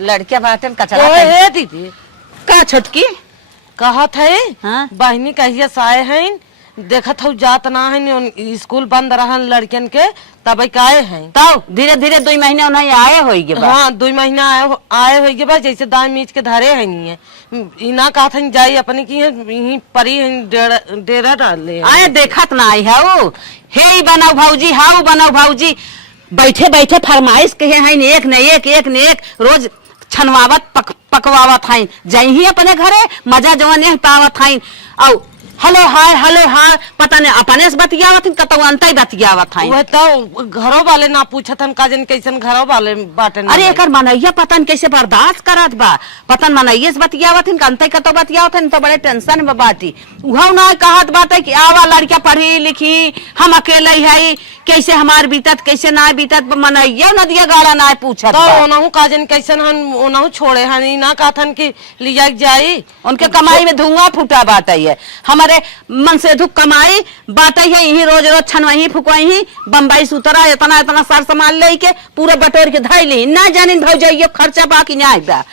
लड़किया बाटे कचरा ओए दीदी का छोटकी कहत है हाँ? बहनी कहिया साए हैं देखत हूँ जात ना है स्कूल बंद रहन लड़कियन के तब आए हैं तो धीरे धीरे 2 महीने उन्हें आए होइगे बा। हाँ 2 महीना आए होइगे बा जैसे दाम मीच के धरे है नहीं है इना कहत हैं जाई अपने की यहीं परी डेरा डाले आए देखत ना आई है वो हे बनाओ भौजी हाउ बनाओ भौजी बैठे बैठे फरमाइश कहे हैं एक न एक रोज छनवावत पकवावत हैं जही अपने घरे मजा जवन नहीं पावत हैं औ हेलो हाय पता नहीं अपने से बतियावत हैं कतौ अंतर बतियावत हैं वह तो घरों वाले ना पूछत हन काजन कैसन घरों वाले बाटे अरे एकर मनैया पता नहीं कैसे बर्दाश्त करत बा पता नहीं मनैया से बतियावत हैं अंतर कतौ बतियावत हैं तो बड़े टेंशन में बाटी उहा ना कहत बाटे कि आवा लड़किया पढ़ी लिखी हम अकेले है कैसे हमार बीतत कैसे ना बीतत मनैया नदिया गाड़ा ना पूछत तो ओनाहू काजन कैसन हन ओनाहू छोड़े हन ना कहथन कि लिया जाई उनके कमाई में धुआं फूटा बाटे है हमारे मन से धुक कमाई बाटे है यही रोज रोज छनवही फुकवही बम्बई सुतरा इतना इतना सार सामान लेके पूरे बटोर के धाई ली ना जानी भौजाइयो खर्चा बाकी ना आएगा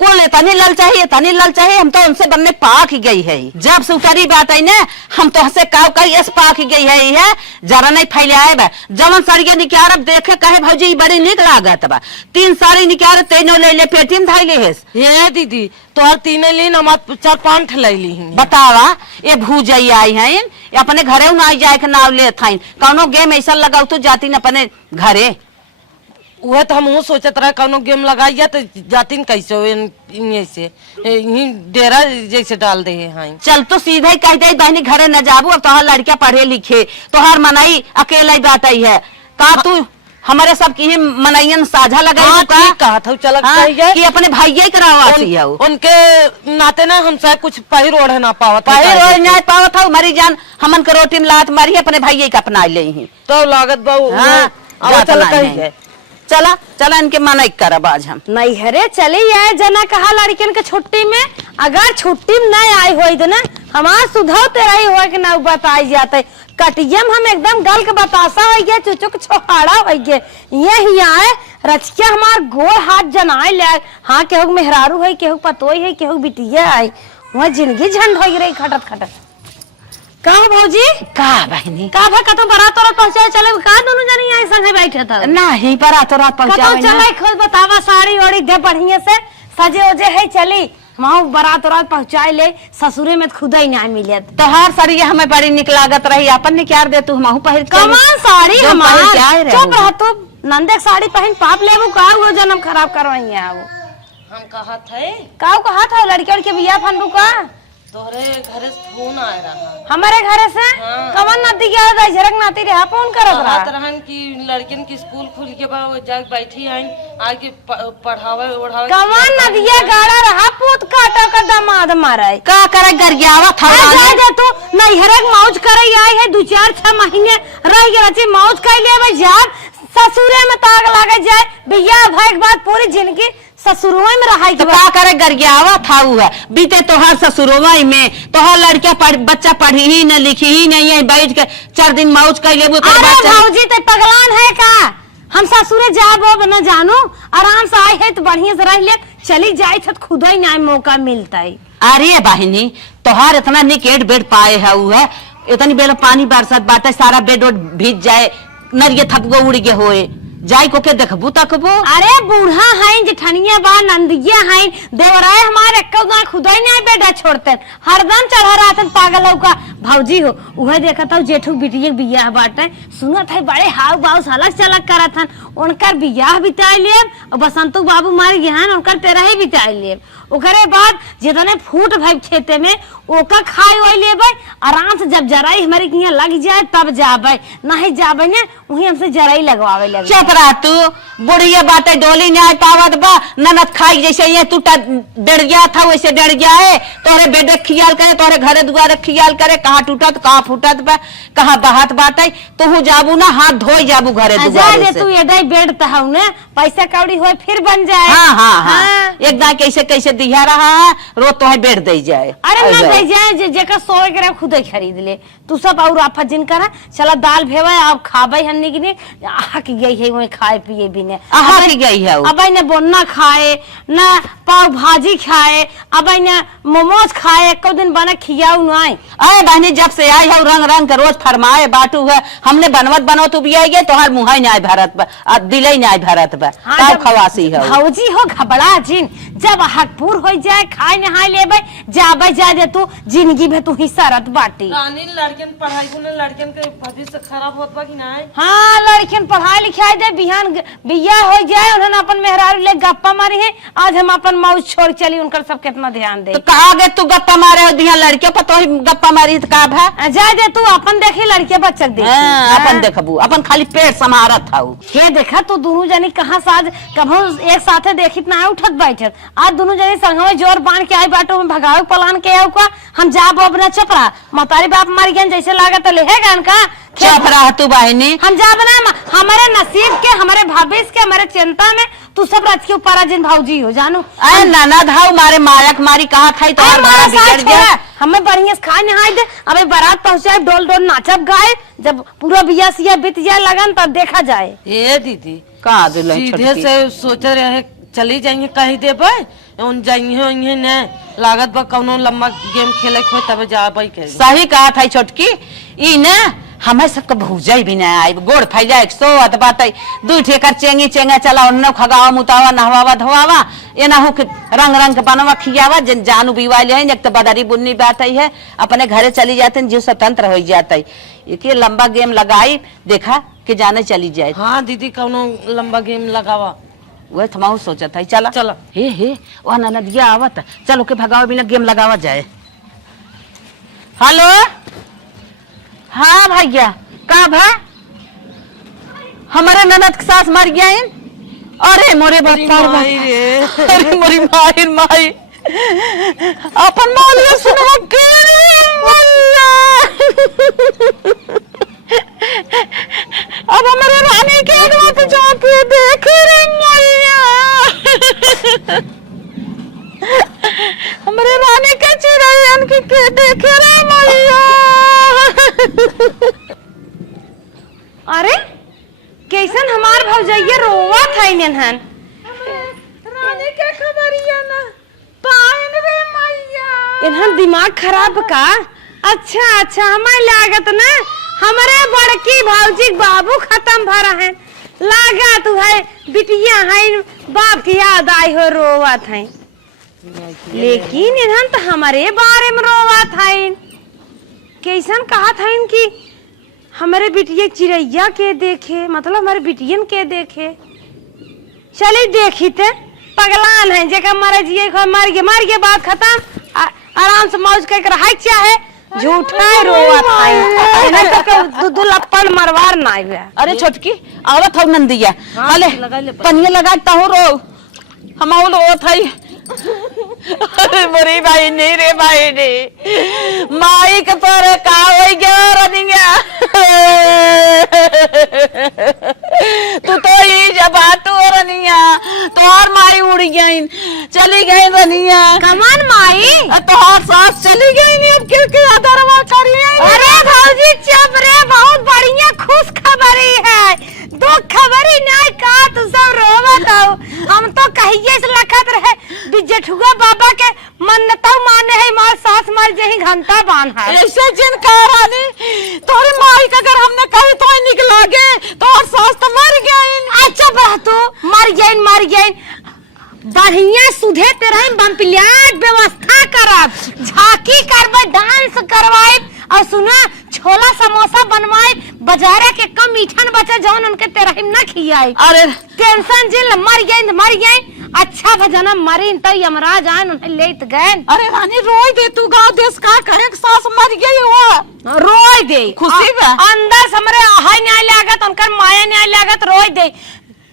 कुल तनी लल चाहिए हम तो उनसे बनने पाक ही गई है जब से उतरी बात आई ना हम तो हंसे काव कही इस पाक ही गई है जरा नहीं फैले आए बा जवन साड़िया निकाल देखे कहे भौजी बड़ी निक लागत बा 3 साड़ी निकाल तीनों ले पेटीएम धाई ले ये दीदी तो 3 लीन हम 4-5 ले ली बतावा ये भूजई आई है अपने घरे ना जाए के नाव ले कौनो गेम ऐसा लगाऊ तो जाती न अपने घरे वह तो हम सोचत रहे कौनो गेम लगाइया तो जातिन कैसे से डेरा जैसे डाल दे हैं चल तो सीधे कह दे बहनी घरे न जाबू अब तोहर लड़किया पढ़े लिखे तोहर मनाई अकेला ही बात आई है का तू हमारे सब की मनैयन साझा लगाई कहा था चल कि अपने भाइये करावाती है उनके नाते ना हमसे कुछ पहिर ओढ़ ना पावत था मरी जान हमन के रोटी में लात मारी अपने भाइये का अपना ले तो लागत बाबू चला चला इनके मना करब आज हम नहीं हरे चले आए जना कहा लड़कियन के छुट्टी में अगर छुट्टी में नहीं आई हो ना हमार सुधव तेरा ही हो कि ना बताई जाते कटियम हम एकदम गल के बतासा हो गया चुचुक छोहाड़ा हो गया ये ही आए रचकिया हमार गोड़ हाथ जनाए ले हाँ केहू मेहरारू है केहू पतोई है केहू बिटिया आई वहाँ जिंदगी झंड हो रही खटत खटत का भौजी का बहनी का भा कतो बारात और पहुंचाए चले का दोनों जनी आई संगे बैठे था नहीं बारात और पहुंचावे ना चले खुद बतावा साड़ी ओड़ी दे बढ़िया से सजे ओजे है चली वहाँ बारात और पहुंचाए ले ससुरे में खुदा ही नहीं मिले तोहार साड़ी हमें बड़ी निक लागत रही अपन निकाल दे तू हमहू पहिर कमान साड़ी हमार चुप रह तू नंदे साड़ी पहन पाप लेबू का वो जन्म खराब करवाई है वो हम कहा थे कहा था लड़की के बियाह फंडू का तोहरे घरे से फोन आ रहा हमारे घरे से कमन नाती क्या होता है झरक नाती रे फोन करत रहा रहन की लड़कियन की स्कूल खुल के बा जाग बैठी आई आगे पढ़ावे ओढ़ावे कमन नदिया गाड़ा रहा पूत काटा का दामाद मारे का करे गरियावा था जा दे तू नहीं हरक मौज करे आई है 2-4-6 महीने रह गए रची मौज कर ले जा ससुरे में ताक लागे जाए बियाह भई के बाद पूरी जिंदगी ससुरों में रहा तो का करे गरियावा था है बीते तोहार ससुरों में तोहार लड़किया बच्चा पढ़ी ही न लिखी ही नहीं है बैठ के 4 दिन मौज कर लेबू अरे भौजी ते पगलान है का हम ससुरे जाबो न जानू आराम से आई है तो बढ़िया से रह ले चली जाए तो खुद ही ना मौका मिलता है अरे बहनी तोहार इतना निकेट बेड पाए है इतनी बेल पानी बरसात बाटे सारा बेड भीज जाए नरिये थपगो उड़ के होए जाई को के देखबू तकबू अरे बूढ़ा है जेठनिया बा नंदिया है देवराय हमारे कौना खुदाई नहीं बेटा छोड़ते हरदम चढ़ा रहते पागल का भौजी हो उहे देखत हूं जेठू बिटिया बियाह बाटे सुनत है बड़े हाव बाव सलक चलक करत हन उनकर बियाह बिताई लेब और बसंतु बाबू मार गहन उनकर तेरा ही बिताई लेब ओकरे बाद जितने फूट भाई खेते में ओका खाए वही लेबै आराम से जब जराई हमारे यहाँ लग जाए तब जाबे नहीं जाबे ने वही हमसे जराई लगवावे लगे चुप रह तू बुढ़िया बातें डोली नहीं पावत बा ननद खाई जैसे ये तू डर गया था वैसे डर गया है तोरे बेटे खियाल करे तोरे घरे दुआरे खियाल करे कहाँ टूटत कहाँ फूटत बा कहाँ बहात बाटे तू जाबू ना हाथ धोई जाबू घरे दुआरे तू ये बेड तहु ने पैसा कौड़ी हो फिर बन जाए हाँ एकदम कैसे कैसे दिया रहा है रो तो है बेड दे जाए अरे ना दे जाए जेकर सोए के खुद खरीद ले तू सब और आफत जिन करा चला दाल भेवे आप खाबे हन निकने हक गई है वही खाए पिए भी ने आहा की गई है अब ने बोन्ना खाए ना पाव भाजी खाए अब ने मोमोज खाए एक दिन बना खियाऊ नहीं। अरे बहनी जब से आई है रंग रंग के रोज फरमाए बाटू है हमने बनवत बनो तू भी आई गए तोहर मुँह ही नहीं भरत बा अब दिल ही नहीं भरत बा तब खवासी है भौजी हो घबरा जिन जब हकपूर हो जाए खाए नहाए लेबे जाबे जा दे तू जिंदगी में तू ही सरत बाटी। रानी लड़कियन पढ़ाई को लड़कियन के भविष्य खराब होत बा कि ना। हाँ लड़कियन पढ़ाई लिखाई दे बिहान बिया हो जाए उन्होंने अपन मेहरारू ले गप्पा मारी है आज हम अपन मौज छोड़ चली उनका सब कितना ध्यान दे। तो कहा गए तू गप्पा मारे हो दिया लड़कियों पर तो गप्पा मारी का है जा दे तू अपन देखी लड़के बच्चक देख अपन देखबू अपन खाली पेट समारत था के देखा तू दोनों जनी कहाँ साज कभो एक साथे देखित ना उठत बैठत आज दोनों जनी संगवे जोर बांध के आई बाटो में भगावे पलान के आऊ का हम जाब अपना चपरा मतारी बाप मर गए जैसे लागत लेहेगा इनका चपरा तू बहनी हम जाब ना हमारे नसीब के हमारे भविष्य के हमारे चिंता में तू सब राज के ऊपर जिन भाऊजी हो जानू अरे नाना धाऊ मारे मारक मारी कहा था तो बिगड़ गया हमें बढ़िया खाए नहाए दे अबे बारात पहुंचाए डोल डोल नाचब गाए जब पूरा बिया सिया बीत जाए लगन तब देखा जाए। ये दीदी कहाँ सीधे से सोच रहे चली जाइए कहीं दे उन जाइए न लागत बा कौनो लम्बा गेम खेले खो तब जा सही कहा था छोटकी ई न हमें सबके भूजाई भी ना आई गोड़ फैजा 100 बात दू ठेकर चेंगी चेंगा चला उन्नो खगावा मुतावा नहवावा धोवावा एना हो के रंग रंग के बनवा खियावा जन जानू बीवा ले एक तो बदरी बुन्नी बात है अपने घरे चली जाते जीव स्वतंत्र हो जाते ये लंबा गेम लगाई देखा कि जाने चली जाए। हाँ दीदी कौनो लंबा गेम लगावा वह थमाऊ सोचा था चला चला हे वह नदिया आवत चलो के भगावा बिना गेम लगावा जाए। हेलो हाँ भैया का भा हमारे ननद के सास मर गया इन अरे मोरे बापा अरे मोरी माई अपन मौलिया सुनवा के अब हमारे रानी के अगवा पे जाके देख रे मैया हमारे रानी के चिड़ैयन के देखे रे मैया। अरे कैसन हमार भौजैया रोवा था इन्हन रानी के खबरिया ना पाइन रे मैया इन्हन दिमाग खराब का अच्छा हमारी लागत ना हमारे बड़की भौजी बाबू खत्म भरा है लागा तू है बिटिया है बाप की याद आई हो रोवा था लेकिन इन्हन तो हमारे बारे में रोवा था कैसन कहा था इनकी हमारे बिटिया चिड़ैया के देखे मतलब हमारे बिटियन के देखे चलिए देखी थे पगलान है जेका मरे जिए मर गए बात खत्म आराम से मौज कर रहा चाहे झूठा रोवा था दो लप्पड़ मरवार ना हुआ। अरे छोटकी आवत हो नंदिया अले पनिया लगाता हूँ रो हम रो था अरे मोरी भाई नहीं रे भाई नहीं माई के तोरे का हो गया रनिया तू तो ही जब तू रनिया तोहर माई उड़ गई चली गई रनिया कमान माई तोहर सास चली गई अब क्या दरवा कर लिया। अरे भौजी चुप रे बहुत बढ़िया खुश खबरी है दुख खबरी नहीं का तू सब रोवत हो हम तो कहिए से लखत रहे जेठुआ बाबा के मन्नता माने है मार सास मर जही घंटा बांध है ऐसे जिन कह रानी तोरी माई का अगर हमने कही तो निकला गे तो और सास तो मर गई। अच्छा बहतो मर गई बढ़िया सुधे तेरे बम्पलियाट व्यवस्था करब झांकी करबे डांस करवाए और सुना छोला समोसा बनवाए बाजारे के कम मीठन बचे जौन उनके तेरहिम ना खियाए। अरे टेंशन जिल मर गई अच्छा भजना मरी तो यमराज आन उन्हें लेत गए। अरे रानी रोई दे तू गांव देश का करे सास मर गई हुआ रोई दे खुशी बा अंदर समरे हाय न्याय लागत उनकर माया न्याय लागत रोई दे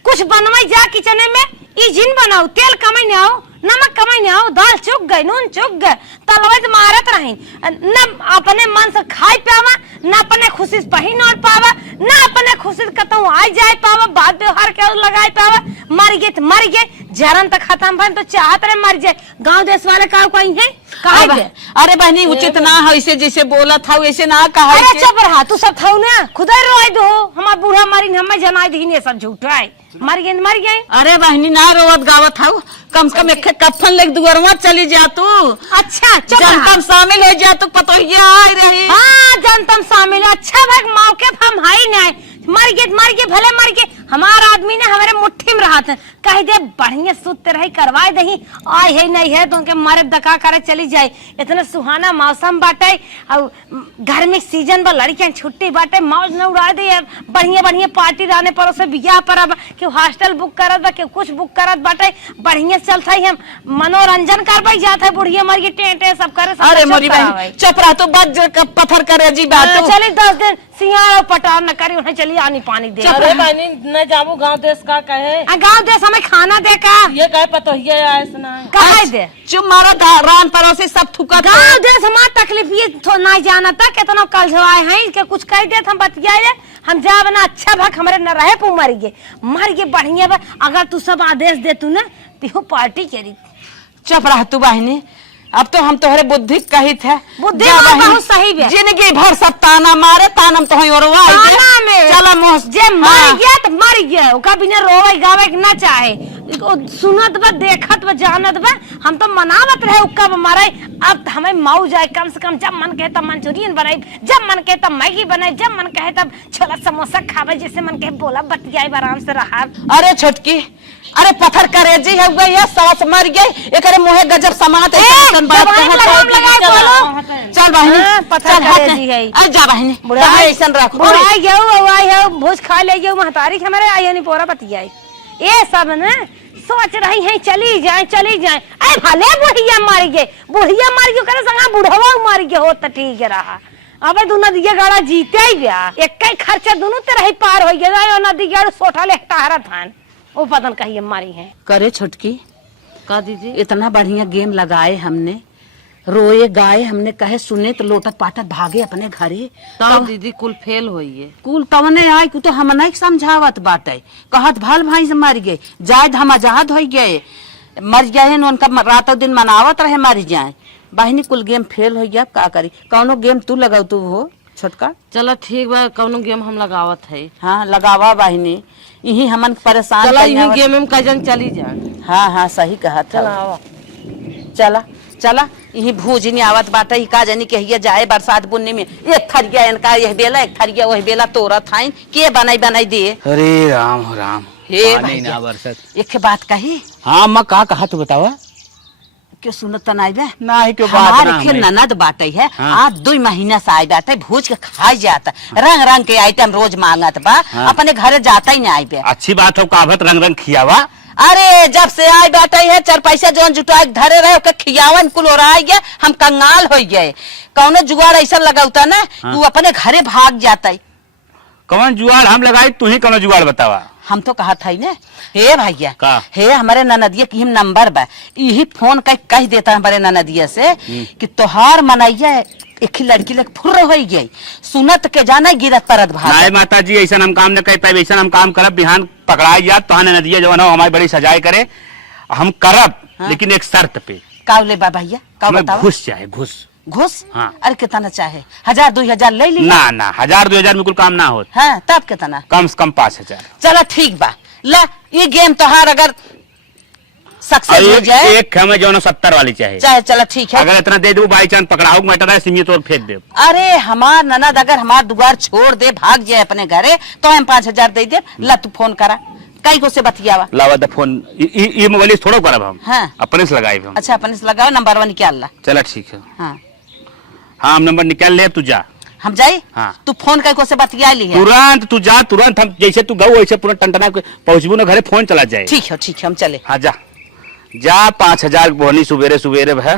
कुछ बनवाई जा किचन में ई जिन बनाओ तेल कमाई न आओ नमक कमाई नहीं आओ, दाल चुक गई, नून चुक गए, तलवे तो मारत रही न अपने मन से खाई पावा, न अपने खुशी से पहिन और पावा, न अपने खुशी से कतहु आई जाए पावा, बात व्यवहार के लगाई पावा। मर गए तो मर गए, जरन तक खत्म भन तो चाहत रहे मर जाए। गांव देश वाले का कोई है कहा दे? अरे बहनी उचित ना हो, इसे जैसे बोला था वैसे ना कहा। अरे चुप रहा, तू सब थाऊ ना खुदा रोई दो, हमार बूढ़ा मरी हमें जनाई दी ने सब झूठा है, मर गए। अरे बहनी ना रोवत गावत हाउ, कम से कम एक कफन लेके दुअरवा चली जा तू। अच्छा चुप रहा, जनतम शामिल हो जा तू, पतो ये आई रही। हाँ जनतम शामिल, अच्छा भाग मौके पे हम हाई नहीं, मर गए भले मर गए, हमारा आदमी ने हमारे मुट्ठी में रहा था, कह दे बढ़िया सुत रही करवाए दही, आय है नहीं है तो उनके मारे दका करे चली जाए। इतना सुहाना मौसम बाटे और गर्मी सीजन बा, लड़कियां छुट्टी बाटे, मौज न उड़ा दे, बढ़िया पार्टी रहने पर उसे बियाह पर अब कि हॉस्टल बुक करत बा, कि कुछ बुक करत बाटे, बढ़िया चलता है, हम मनोरंजन करवाई जाता है, बुढ़िया मर गई टेंटे सब करे। अरे मोरी बहन चुप रहा, तो बच पत्थर करे जी बात। चली 10 दिन सियार पटार न करी, उन्हें चली आनी पानी दे। अरे बहनी न जाबू गांव देश का कहे, गाँव देश हमें खाना दे का ये कहे पतोहिया ऐसा कहा दे, चुप मारा रान परोसे सब थुका। गाँव देश हमारा तकलीफ ये तो नहीं जाना था, कितना कल जवाए हैं के कुछ कह दे हम बतियाए, हम जाब ना अच्छा भक हमारे न रहे पू मर गए बढ़िया बा। अगर तू सब आदेश दे तू ना तो पार्टी करी। चुप रह तू बहनी, अब तो हम तोहरे बुद्धि कही थे, बुद्धि बहुत सही है, जिंदगी भर सब ताना मारे, तानम तो चला मोह जे मर गया तो मर गया, ओका बिना रोवे गावे ना चाहे, सुनत बा देखत बा जानत बा, हम तो मनावत रहे उका मारे। अब हमें मौज आए, कम से कम जब मन कहे तब मंचूरियन बनाई, जब मन कहे तब मैगी बनाई, जब मन कहे तब छोला समोसा खावे, जैसे मन कहे बोला बतियाए आराम से रहा। अरे छोटकी, अरे पत्थर करे जी है गई है, सास मर गई, एक मुहे गजब समात है। चल बहनी पत्थर करे जी है, जा बहनी ऐसा रखो, आई है भोज खा ले गयो महतारी हमारे आई नहीं पोरा बतियाए, ये सब न सोच रही है चली जाए। अरे भले बुढ़िया मर गए करे संगा बुढ़वा मर गए हो तो ठीक रहा। अब तू नदी गाड़ा जीते ही गया, एक खर्चा दोनों तरह पार हो गया, नदी गाड़ सोठा ले टहरा थान वो पतन कहिए मारी है। करे छोटकी का दीजिए, इतना बढ़िया गेम लगाए हमने, रोए गाए हमने, कहे सुने तो लोटत पाटत भागे अपने घरे। तब दीदी कुल फेल होई है, कुल तवने आई तो हम नहीं समझावत बाटे, कहत भाल भाई से मर गए, जाए हम आजाद हो गए, मर गए उनका रातों दिन मनावत रहे मर जाए। बहनी कुल गेम फेल हो गया, का करी, कौनो गेम तू लगाऊ तू हो छोटका। चलो ठीक बा, कौनो गेम हम लगावत है। हाँ लगावा बहनी, यही हमन परेशान। चला यही गेम में कजन चली जाए। हाँ सही कहा था। चला यही भूजनी आवत बाटे, का जनी के जाए बरसात बुन्नी में, एक थरिया इनका यह बेला, एक थरिया वह बेला तोरा थाइन के बनाई दे। अरे राम राम, हे ना बरसत एक बात कही। हाँ मैं कहा तू बतावा, क्यों सुनत नहीं बे ना ही क्यों बात हमारे ना फिर ननद बाटे है। हाँ। आज 2 महीना से आई बाटे, भूज के खाई जाता, रंग रंग के आइटम रोज मांगत बा। हाँ। अपने घरे जाता ही नहीं आई बे। अच्छी बात हो, काभत रंग रंग खियावा। अरे जब से आई बाटे है 4 पैसा जो जुटाए धरे रहे ओके खियावन कुल और आई गया, हम कंगाल हो गए। कौनो जुगाड़ ऐसा लगाता ना तू अपने घरे भाग जाता है। कौन जुगाड़ हम लगाई, तू ही कौन जुगाड़ बतावा। हम तो कहा था ही ने, हे भैया का? हे हमारे ननदिया की नंबर बा, यही फोन कह देता हमारे ननदिया से कि तोहार मनैया एक ही लड़की लग फुर्र हो गई, सुनत के जाना गिरत परत भाग। नाय माता जी ऐसा हम काम न कहता, ऐसा हम काम करब, बिहान पकड़ाई जा तो नदिया जवन हो हमारी बड़ी सजाए करे, हम करब। हाँ। लेकिन एक शर्त पे। कावले बा भैया का बताओ। घुस चाहे घुस। हाँ। अरे कितना चाहे, 1000-2000 ले ली ना 1000-2000 में कुल काम ना हो। हाँ तब कितना, कम से कम 5000। चलो ठीक बा, ला ये गेम तोहार अगर सक्सेस हो जाए, एक हमें जो 70 वाली चाहे चलो ठीक है। अगर इतना दे दू बाई चांस पकड़ाऊ मटर है सिमी तो फेंक दे। अरे हमार ननद अगर हमार दुआर छोड़ दे भाग जाए अपने घरे तो हम 5000 दे दे। ला तू फोन करा, कई को से बतियावा। लावा द फोन, ये मोबाइल थोड़ो करब हम। हाँ। अपने से लगाए हम। अच्छा अपने से लगाओ, नंबर 1 निकाल ला। चला ठीक है। हाँ हम नंबर निकाल ले, तू जा। हम जाई। हाँ। तू फोन कई को से बतिया ली है। तुरंत तू जा, तुरंत हम जैसे तू गऊ वैसे पूरा टनटना पहुंचबू ना घरे, फोन चला जाए। ठीक है हम चले। हाँ जा 5000 बोनी सुबेरे सुबेरे है।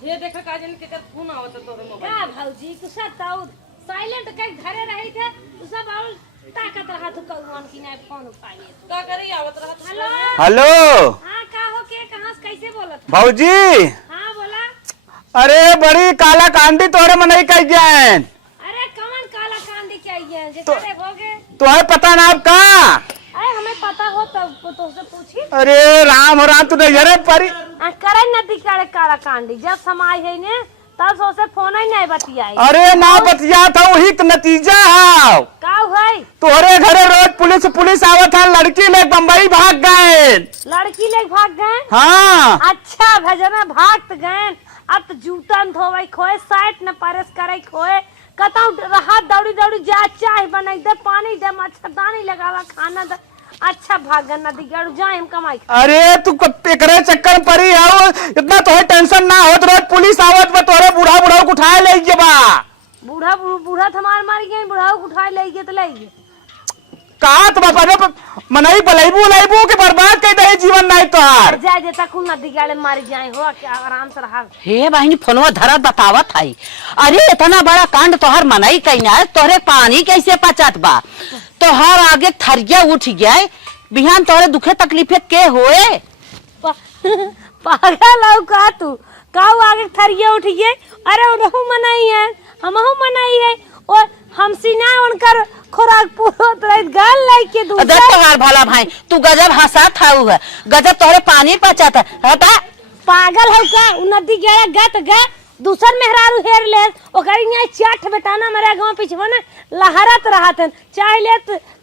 ये देखा काजल के फोन आवत तोरे मोबाइल का भौजी कुछ ताऊ साइलेंट अर्जेंट कहीं घरे रही थे तो सब और ताकत रहा तो कौन की नहीं फोन उठाइए का करी आवत रहत। हेलो हेलो हाँ का हो के कहां से कैसे बोलत भौजी, हाँ बोला। अरे बड़ी काला कांडी तोरे में नहीं कह गए। अरे कौन काला कांडी क्या है जे करे होगे तुम्हें पता ना अब का? अरे हमें पता हो तब तो से पूछी। अरे राम तू नहीं अरे परी करे नदी काला कांडी जब समाज है ने तब सोचे फोन ही नहीं बतियाई। अरे ना बतिया था वही तो नतीजा है। का है तोरे घरे रोज पुलिस आवत था, लड़की ले बम्बई भाग गए। लड़की ले भाग गए? हाँ अच्छा भजना भाग गए। अब तो जूता न धोवे खोए साइट न परस करे खोए कतौ रहा दौड़ी दौड़ी जा चाय बनाई दे पानी दे मच्छरदानी लगावा खाना दे। अच्छा भागन नदी गड़ जाए हम कमाई। अरे तू एकरे चक्कर परी आओ, इतना तोहे टेंशन ना हो। रोज पुलिस आवत बा तोरे बूढ़ा को उठाए ले जेबा। बूढ़ा थमार मारी गए बूढ़ा को उठाए ले गए तो ले गए कहा तो बापा मनई बलैबू के बर्बाद कर दे जीवन नहीं तोहार। जाए देता खून नदी गाड़े मारी जाए हो क्या आराम से रहा। हे बहनी फोनवा धरा बतावत है। अरे इतना बड़ा कांड तोहर मनई कहना है, तोहरे पानी कैसे पचत बा? तोहर आगे थरिया उठ गए, बिहान तोहरे दुखे तकलीफे के होए? पागल हो का तू? काऊ आगे थरिया उठ गए? अरे उनहु मनाई है हमहु मनाई है और हमसी ना उनकर खुराक पूरा तरह गाल लाई के दूसरा। अरे तोहार भला भाई तू गजब हंसा था है, गजब तोहरे पानी पचत है। हटा पागल हो का? उ नदी गया गत गा दूसर मेहरारू हेर ले ओकर यहाँ चाट बेटाना मरे गांव पीछे ना लहरत रहतन चाह ले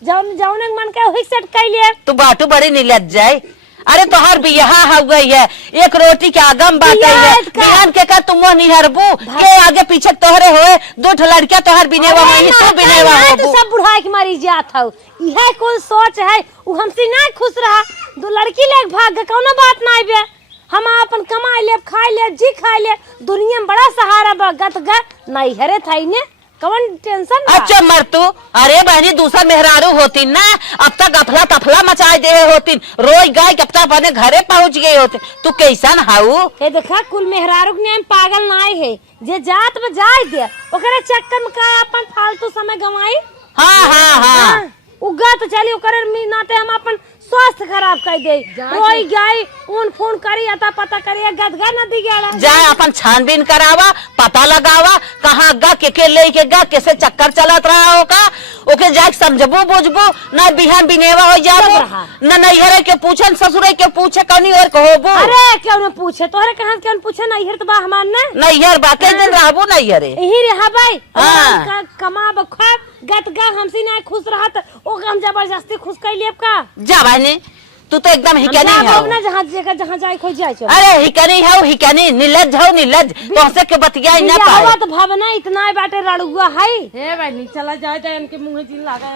जौन मन के वही सेट कर लिए। तू बाटू बड़ी नीलज जाए। अरे तोहर बियाह हो गई है, एक रोटी के आगम बाटे है, बिहान के का तुम निहरबू के आगे पीछे तोहरे होए दो लड़कियां तोहर बिनेवा वही तो बिनेवा हो। तू सब बुढ़ा के मारी जात हो, यह कौन सोच है? उ हमसे ना खुश रहा, दो लड़की लेके भाग गए कोनो बात ना बे। हम अपन कमाई ले खाई ले जी खाई ले, दुनिया में बड़ा सहारा बगत गा नहीं हरे थाई ने कौन टेंशन बा? अच्छा मर तू। अरे बहनी दूसरा मेहरारू होती ना अब तक अफला तफला मचाए दे होती, रोज गाय कब तक अपने घरे पहुंच गई होती। तू कैसन हाउ? हे देखा कुल मेहरारू के नाम पागल ना है जे जात में जाय दे ओकरे चक्कर में का अपन फालतू समय गवाई। हाँ हाँ हाँ उगा तो चली ओकरे नाते हम अपन स्वास्थ्य खराब कर दे रोई गई उन फोन करी अता पता करी गदगा नदी गया जाए अपन छानबीन करावा, पता लगावा कहाँ गा के लेके गा कैसे चक्कर चलत रहा होगा, ओके जाके समझबू बुझबू ना बिहान बिनेवा हो जाबू ना नैहरे के पूछे ससुरे के पूछे कनी और कहबू। अरे क्यों न पूछे तोहरे कहां क्यों पूछे नैहर तो बा हमार ने नैहर बाकी दिन रहबू नैहरे यही रहा भाई। हाँ। कमा बखा गत गा हमसी ना खुश रहत ओ हम जबरदस्ती खुश कर लेब का? जा बहनी तू तो एकदम हिकनी है ना जहां जाए खोज जाए चल। अरे हिकनी है हिकनी नीलज हो नीलज तोहसे के बतिया ना पाए तो भावना इतना बाटे रड़ुआ है। हे भाई चला जाए जाए इनके मुंह में जिन लागा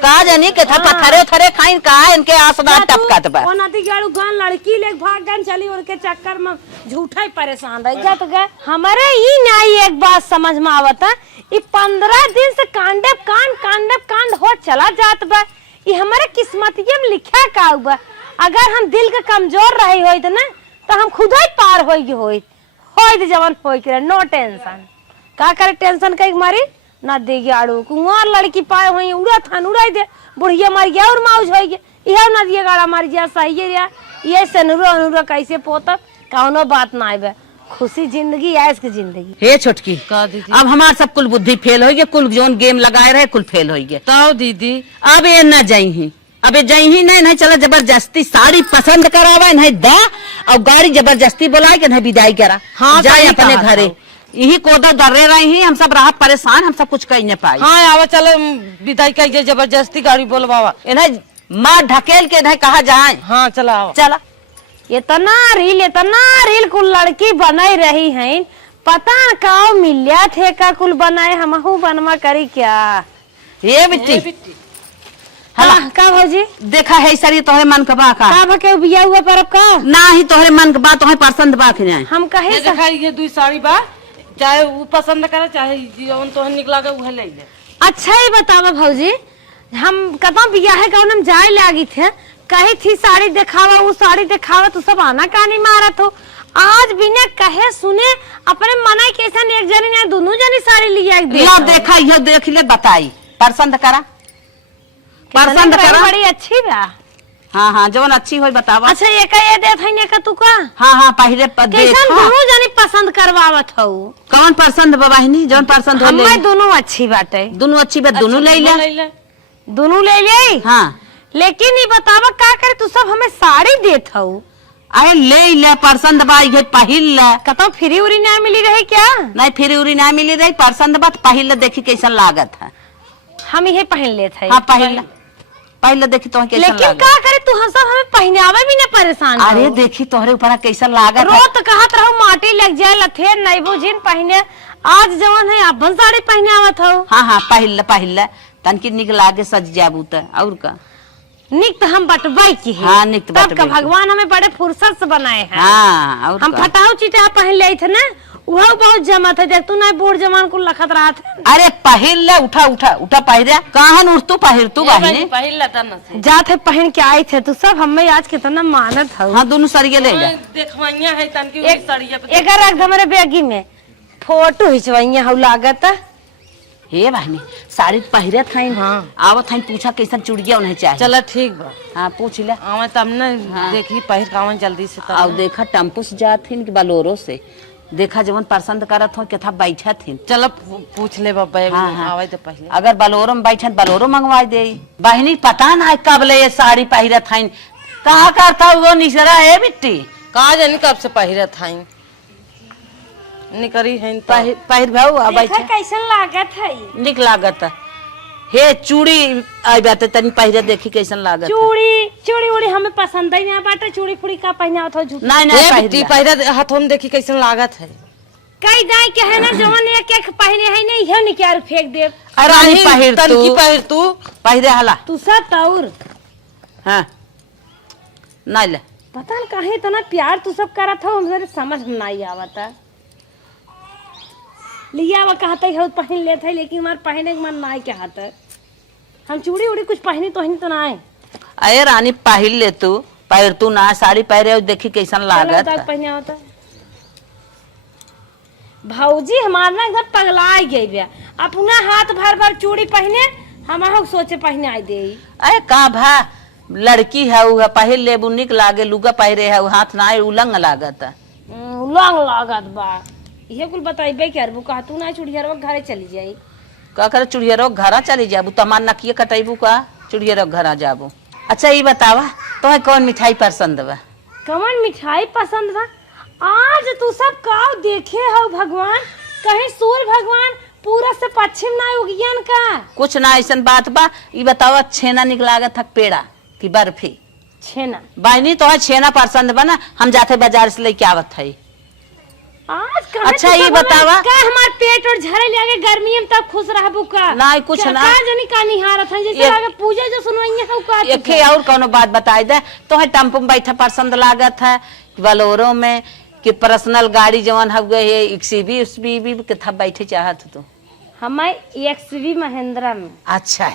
का जानी के था पत्थरे थरे खाइन का इनके आसमान टपकत बा। ओ नदी गाड़ू गान लड़की ले भाग गन चली उनके चक्कर में झूठा ही परेशान रह गया। तो गए हमारे ही नहीं एक बात समझ में आवता, ये 15 दिन से कांडे कांड हो चला जात बा। ये हमारे किस्मतिये में लिखा का हुआ, अगर हम दिल के कमजोर रही होई तो ना तो हम खुद ही पार होई तो जवन होई के नो टेंशन। का करे टेंशन कई मारी ना दे गाड़ू कुंवर लड़की पाए हुई उड़ा थान उड़ाई दे बुढ़िया मार गया और मौज हो गया यह ना दिए गाड़ा मार गया सही है ये से अनुरो कैसे पोतब कौनो बात ना आए खुशी जिंदगी ऐस की जिंदगी। हे छोटकी का दीदी अब हमार सब कुल बुद्धि फेल हो गई, कुल जोन गेम लगाए रहे कुल फेल हो गए। ताऊ दीदी अब ये न जाई अबे जही नहीं चला जबरदस्ती साड़ी पसंद करावा नहीं दा और गाड़ी जबरदस्ती बुला के नहीं विदाई करा। हाँ, जाए सही अपने कहा घरे यही कोदा डरे रहे ही हम सब राहत परेशान हम सब कुछ कही नहीं पाई। हाँ आवा चलो विदाई कहिए जबरदस्ती गाड़ी बोलवावा इन्हें माँ ढकेल के नहीं कहा जाए। हाँ चला आओ चला इतना रील कुल लड़की बनाई रही है पता का मिलिया थे का कुल बनाए हमहू बनवा करी क्या ये बिट्टी हाँ का भौजी देखा है सर तोहरे मन का बा का भके बिया हुआ पर का ना ही तोहरे मन का बा तोहरे पसंद बा के नहीं हम कहे देखा ये दुई साड़ी बा चाहे वो पसंद करे चाहे जौन तो निकला के उहे ले ले। अच्छा ही बतावा भौजी हम कदम बिया है कौन हम जाए लागी थे कही थी साड़ी दिखावा वो साड़ी दिखावा तो सब आना कहानी मारत हो आज बिना कहे सुने अपने मना कैसा एक जने ने दोनों जनी साड़ी लिया ला देखा यो देख ले बताई पसंद करा पसंद करा बड़ी अच्छी बा। हाँ जवन अच्छी होई बतावा। अच्छा ये देत है ने का तू का हाँ पहले कैसा दोनों जनी पसंद करवावत हो। कौन पसंद बवाहिनी जवन पसंद हो ले हमें दोनों अच्छी बाटे। दोनों अच्छी बात दोनों ले ले दोनों ले ले। हाँ लेकिन ये बतावा का करे तू सब हमें साड़ी देत हो। अरे ले पसंद बा ये पहिल ले कतो फ्री उरी ना मिली रही क्या? नहीं फ्री उरी ना मिली रही पसंद बात पहिल देखी कैसन लागत है। हम ये पहन लेत है। हाँ पहले देखी तो कैसन लेकिन लागत। का करे तू हम सब हमें पहनावे भी ना परेशान हो। अरे देखी तोहरे ऊपर कैसन लागत है। रोत कहत रहो माटी लग जाए लथेर नहीं बुझिन पहने आज जवन है अपन साड़ी पहने आवत हो। हाँ पहिल तनकी निक लागे सज जाबू त और का निक तो हम बटवाई की है। हाँ, निक तो तब का बटवाई की। भगवान हमें बड़े फुर्सत से बनाए हैं। हाँ और हम का। फटाऊ चीटा पहन ले थे ना वह बहुत जमा था देख तू ना बूढ़ जमान को लखत रहा था। अरे पहिल ले उठा पहिरा कहां उठ पहिर तू बहिनी पहिल लता न से जात है पहन के आए थे तू सब हमें आज कितना मानत हो। हाँ दोनों सरिये ले जा देखवाइया है तन की एक साड़िया पे एक रख दे मेरे बैगी में फोटो खिंचवाइया हो लागत। हे बहिनी साड़ी पहिरे थे हाँ। आवत है पूछा कैसन चूड़िया उन्हें चाहिए। चला ठीक बा हाँ पूछ ले आवे तब न देखी पहिर कावन जल्दी से तब और देखा टेम्पू से जात थी कि बलोरो से देखा जवन पसंद करत हो केथा बैठा थी। चलो पूछ ले बाबा हाँ। आवे तो पहले अगर बलोरो में बैठे बलोरो मंगवा दे। बहिनी पता ना कब ले ये साड़ी पहिरे थे कहा करता वो निसरा है बिट्टी कहा जानी कब से पहिरा थाई निकरी है पहिर भाऊ अब देखा बैठे कैसन लागत है। निक लागत हे चूड़ी आई बात तनी पहिरे देखी कैसन लागत। चूड़ी उड़ी हमें पसंद ही नहीं बाटे चूड़ी फुड़ी का पहनावत हो झूठ नहीं पहिरा हाथों में देखी कैसन लागत है कई दाई के है ना जवन एक पहने है नहीं है नहीं क्या फेंक दे। अरे पहिर तन की पहिर तू पहिरे हला तू सब तौर हाँ नहीं ले पता न काहे इतना प्यार तू सब करत हो हमरे समझ में नहीं आवता। लिया वो कहते हो पहन लेते है लेकिन हमारे पहने के मन नहीं कहता। हम चूड़ी उड़ी कुछ पहनी तो ना आए। अरे रानी पहिर ले तू पहिर तू ना साड़ी पहिरे देखी कैसन लागत पहने होता भौजी हमारा ना एकदम पगला गई बे अपना हाथ भर भर चूड़ी पहने हम सोचे पहने आई दे। अरे का भा लड़की है उ पहिर ले निक लागे लुगा पहिरे है हाथ ना उलंग लागत उलंग लागत बा ये कुल बताइबे क्या वो कहा तू ना चुड़िया घरे चली जाई का करे चुड़िया घरा चली जाबू तमान नकिए कटेबू का चुड़िया घरा जाबू। अच्छा ये बतावा तो कौन मिठाई पसंद बा? कौन मिठाई पसंद बा? आज तू सब का देखे हो भगवान कहीं सूर्य भगवान पूरा से पश्चिम ना उगियन का कुछ ना ऐसा बात बा। ये बतावा छेना निक लागत है पेड़ा की बर्फी? छेना बहनी तो छेना पसंद बा ना हम जाते बाजार से लेके आवत है। आज अच्छा ये बतावा का हमार पेट और झरे लगे गर्मी में तब खुश रहबू का नहीं कुछ ना का जनी का निहारत है जैसे लागे पूजा जो सुनवैया हो का एक और कोनो बात बताई दे तो है टेम्पो में बैठा पसंद लागत है बलोरो में कि पर्सनल गाड़ी जवन हो गए है एक्सबी उसबी भी कथा बैठे चाहत तो हमें एक्सबी महिंद्रा में। अच्छा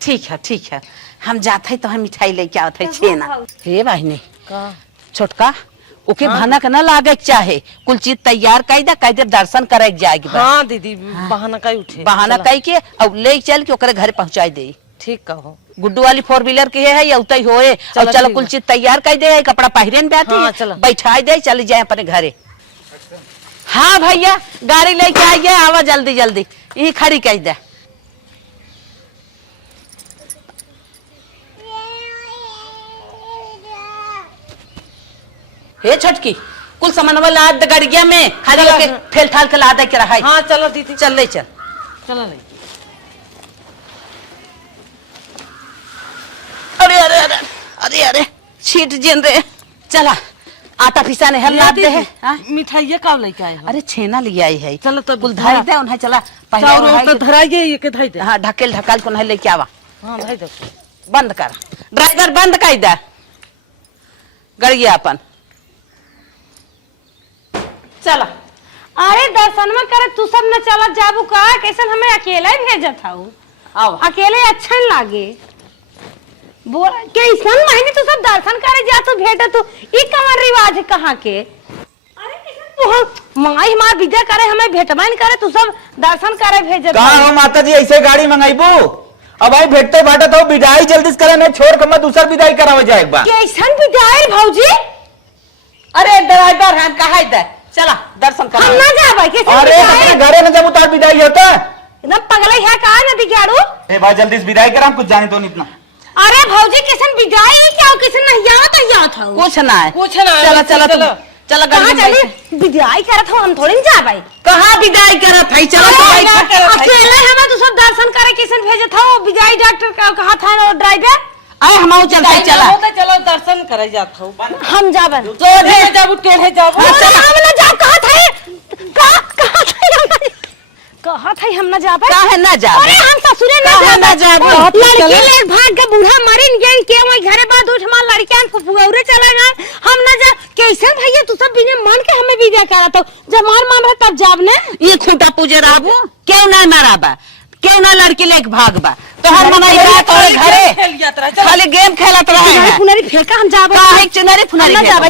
ठीक है हम जाते हैं तो हम मिठाई लेके आवत है छेना। हे बहनी छोटका ओके भनक न लागे चाहे कुल चीज तैयार कर दे दर्शन करे जाएगी। हाँ दीदी बहाना कई उठे बहाना कई के अब ले चल के ओकरे घरे पहुंचाई दे। ठीक कहो गुड्डू वाली 4 व्हीलर की है या उतई होए और चलो कुल चीज तैयार कर दे कपड़ा पहिरन बैठी बैठा दे चल जाए अपने घरे। हाँ भैया गाड़ी लेके आइए आवा जल्दी यही खड़ी कर दे। हे छोटकी कुल सामान वाला लाद गड़िया में खाली के फेल ठाल के लाद के रहा। हाँ चलो दीदी चल ले चल चलो ले अरे छीट जेन रे चला आटा पिसाने हल लाद दे है। मिठाइया कब लेके आए हो? अरे छेना ले आई है चलो तो कुल धर दे उन्हें चला तो धराइए ये के धराई दे। हाँ ढकेल ढकाल को नहीं लेके आवा। हाँ भाई दो बंद कर ड्राइवर बंद कर दे गड़िया अपन चला। अरे दर्शन में करे तू सब न चला जाबू का कैसे हमें अकेला ही भेजत हूँ आओ अकेले अच्छा नहीं लागे बोल कैसन महीने तू सब दर्शन करे जा तू भेट तू ई कमर रिवाज है कहाँ के? मंगाई हमार विदा करे, हमें भेटबा नहीं करे, तू सब दर्शन करे भेजे। कहा हो माता जी ऐसे गाड़ी मंगाईबू? अब भाई भेटते बाटे तो विदाई जल्दी से करे, नहीं छोड़ के मैं दूसर विदाई करावे जाए एक बार। कैसन विदाई भौजी? अरे ड्राइवर है कहा इधर चला दर्शन कर। हम ना जाबे कैसे अरे अपने घरे में जब उतार विदाई होता एकदम पगले है का नदी क्याड़ू। ए भाई जल्दी से विदाई कर, हम कुछ जाने तो नहीं इतना। अरे भौजी कैसन विदाई है क्या? कैसन नहीं आवत है या था कुछ ना है कुछ ना है, चला चला चलो। चला कहां गाड़ी चली? में विदाई करत हो हम थोड़ी ना जाबे। कहाँ विदाई करत है चला अकेले हमें तो सब दर्शन करे कैसन भेजत हो? विदाई डॉक्टर का कहा था ड्राइवर। अरे हम चलते चला चलो दर्शन करे जात हो। हम जाबे सोझे जाबू टेढ़े जाबू। हम ना जाब कहा था कहा था हम ना जाबे। काहे ना जा अरे हम ससुरे ना काहे ना जाबे? लड़की ले भाग के बूढ़ा मरिन गए के वही घरे बाद उठ मार लड़कियां फुफुरे चला गए। हम ना जा कैसे भैया तू सब बिना मन के हमें विदा करा तो जब मार मान रहे तब जाब ने। ये खूंटा पूजे राबू क्यों ना माराबा, क्यों ना लड़की लेके भागबा? तो हम मनाई रात और घरे खाली गेम खेलत रहे चुनरी हैं। फुनरी फेंका हम जाबे। काहे चुनरी फुनरी हम ना जाबे।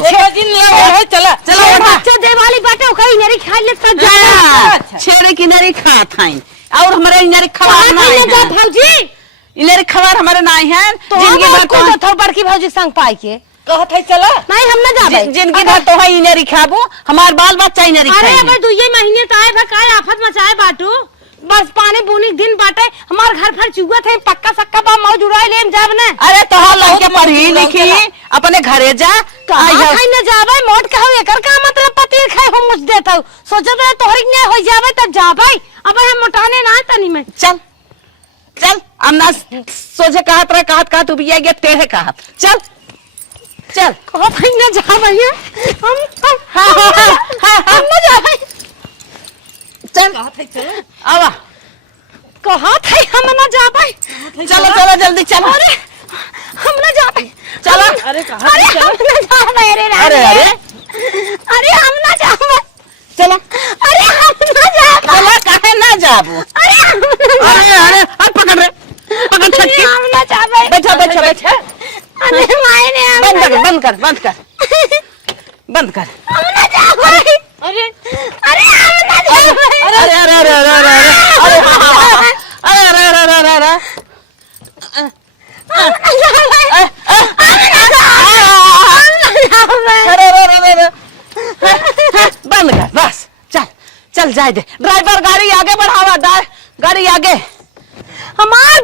चला चलो बच्चा देवाली बाटे ओकरी नरी खाई ले तब जाबे। हाँ, छेड़े की नरी खात हैं और हमारे इनरे खबर कहां नहीं जा है। भौजी? इनरे खबर हमारे नहीं है। तो जिंदगी हम भर को तो बड़की भौजी संग पाई के कहत है चला। नहीं हम ना जाबे। जिंदगी भर तो है इनरी खाबू, हमार बाल बच्चा इनरी अरे खाएंगे। अबे 2 महीने तो आए काय आफत मचाए बाटू। बस पानी बुनी दिन बाटे हमार घर भर चुआ थे पक्का सक्का बा मौज उड़ाई लेम जाब ने। अरे तो लड़के पढ़ी लिखी अपने घरे जा कहां खाई न जाबे मोट कहू एकर का मतलब पति खाए हम मुझ देता हूं सोचत है तोहरी ने हो जाबे तब जाबे। अब हम मोटाने ना तनी में चल चल अन्ना सोचे कहत तू भी गया टेढ़े कहत चल चल कहो भाई न जाबे हम न जाबे। चल आवा कहा थे हम न जाबे। चलो चलो जल्दी चलो। अरे हम न जाबे चलो अरे कहां अरे हम न जाबे रे अरे अरे अरे हम न जाबे। चलो अरे हम न जाबे। चलो काहे ना जाबू? अरे हम न अरे अरे पकड़ रे पकड़ अरे छटकी हम न जाबे। बैठा बैठा बैठा अरे मायने हम बंद कर बंद कर बंद कर बंद कर। हम न जाबे। अरे अरे हम न जाबे। अरे अरे अरे अरे अरे अरे अरे अरे अरे अरे अरे बंद कर बस चल चल जाए दे। ड्राइवर गाड़ी आगे बढ़ावा गाड़ी आगे। हमार